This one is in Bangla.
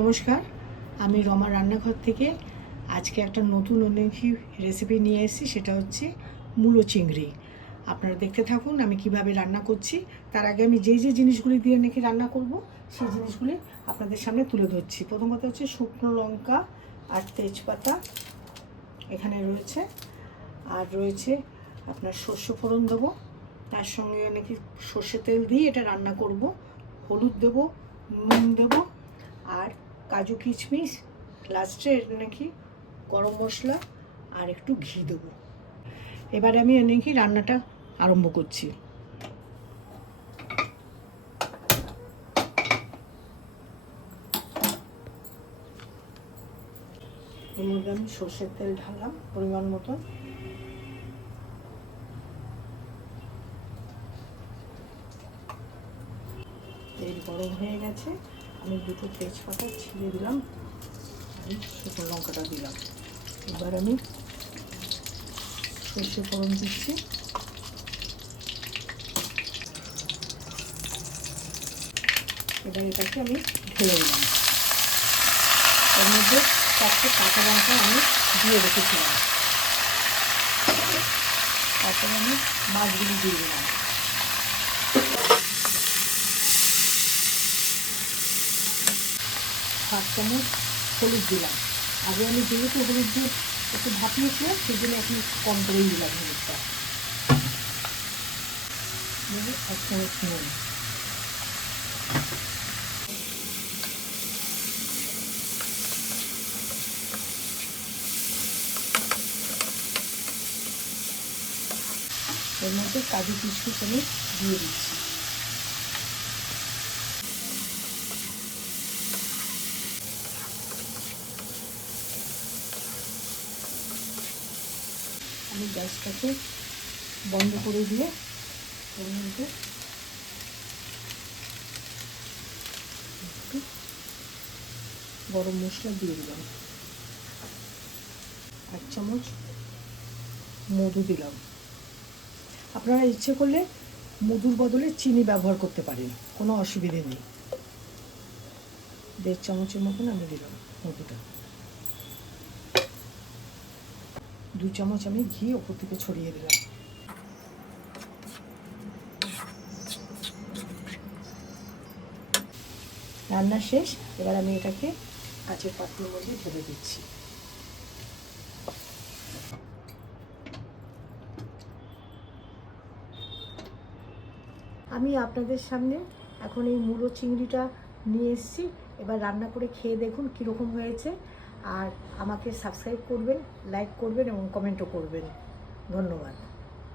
নমস্কার, আমি রমা রান্নাঘর থেকে আজকে একটা নতুন অনেক রেসিপি নিয়ে এসেছি, সেটা হচ্ছে মূলো চিংড়ি। আপনারা দেখতে থাকুন আমি কীভাবে রান্না করছি। তার আগে আমি যেই যে জিনিসগুলি দিয়ে নাকি রান্না করব, সেই জিনিসগুলি আপনাদের সামনে তুলে ধরছি। প্রথম কথা হচ্ছে শুকনো লঙ্কা আর তেজপাতা এখানে রয়েছে। আর রয়েছে আপনার শস্য ফোড়ন দেবো। তার সঙ্গে নাকি সর্ষে তেল দিয়ে এটা রান্না করব। হলুদ দেবো, নুন দেবো আর কাজু কিশমিশ লাস্টে নাকি গরম মশলা আর একটু ঘি দেবো। এবারে আমি নাকি রান্নাটা আরম্ভ করছি। এর মধ্যে আমি সর্ষের তেল ঢাললাম পরিমাণ মতন। তেল গরম হয়ে গেছে। আমি দুটো তেজপাতা ছিঁড়ে দিলাম আমি শুকনো লঙ্কাটা দিলাম। এবার আমি সর্ষে ফোড়ন দিচ্ছি। এবার এটাকে আমি ঢেলে দিলাম। এর মধ্যে চারটে কাঁচা লঙ্কা আমি দিয়ে রেখেছিলাম। তারপরে আমি মাছগুলি দিয়ে দিলাম। হাফ চামচ হলুদ দিলাম। আগে আমি যেহেতু হলুদ দিয়ে একটু ভাপিয়েছিলাম, সেই জন্য এখন একটু কম করেই দিলাম হলুদটা। এর মধ্যে কাজু কিশমিশ আমি দিয়ে দিচ্ছি। আমি গ্যাসটাকে বন্ধ করে দিয়ে এর মধ্যে গরম মশলা দিয়ে দিলাম। এক চামচ মধু দিলাম। আপনারা ইচ্ছে করলে মধুর বদলে চিনি ব্যবহার করতে পারেন, কোনো অসুবিধে নেই। দেড় চামচের মতন আমি দিলাম মধুটা। দু চামচ আমি ঘি ওপর থেকে ছড়িয়ে দিলাম। রান্না শেষ, এবার আমি এটাকে কাঁচের পাত্রের মধ্যে ঢেলে দিচ্ছি। আমি আপনাদের সামনে এখন এই মূলো চিংড়িটা নিয়ে এসেছি। এবার রান্না করে খেয়ে দেখুন কীরকম হয়েছে। আর আমাকে সাবস্ক্রাইব করবেন লাইক করবেন এবং কমেন্টও করবেন। ধন্যবাদ।